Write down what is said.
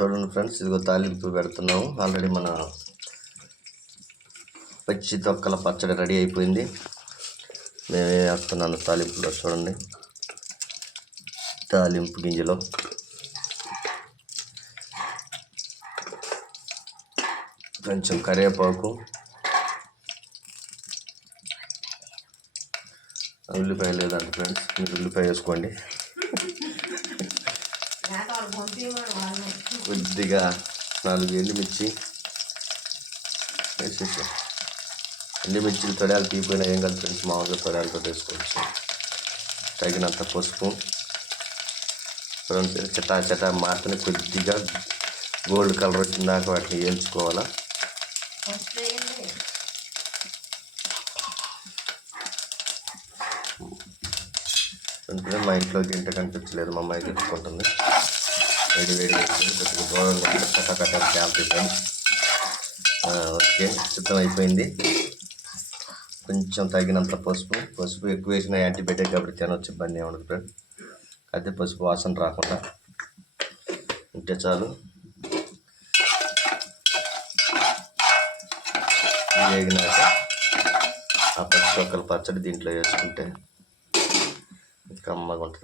చూడండి ఫ్రెండ్స్ ఇదిగో తాలింపు పెడుతున్నాము. ఆల్రెడీ మన పచ్చి తొక్కల పచ్చడి రెడీ అయిపోయింది. మేమే వేస్తున్నాను తాలింపులో చూడండి. తాలింపు గింజలో. కొంచెం కరివేపాకు ఉల్లిపాయ లేదండి ఫ్రెండ్స్. మీరు ఉల్లిపాయ వేసుకోండి. కొద్దిగా నాలుగు ఎండుమిర్చి వేసేసి. ఎండుమిర్చిలు తొడాలు తీపోయినా ఏం కాదు ఫ్రెండ్స్ మామూలుగా తొడాలతో వేసుకోవచ్చు. తగినంత పసుపు ఫ్రెండ్స్ చటా చటా మాత్రమే కొద్దిగా గోల్డ్ కలర్ వచ్చిందాక వాటిని వేయించుకోవాలా. వెంటనే మా ఇంట్లో గింట కనిపించలేదు మా అమ్మాయి తెచ్చుకుంటుంది వేడి వేడి వేసుకుని కొద్దిగా దూరం కట్ట కట్ట ఓకే సిద్ధం అయిపోయింది. కొంచెం తగినంత పసుపు. పసుపు ఎక్కువ వేసిన యాంటీబయాటిక్ కాబట్టి తినొచ్చు. ఇబ్బంది ఏమి ఉండదు ఫ్రెండ్ అదే పసుపు వాసన రాకుండా ఉంటే చాలు. వేగినాక ఆ పచ్చి తొక్కల పచ్చడి దీంట్లో వేసుకుంటే కమ్మగా ఉంటుంది.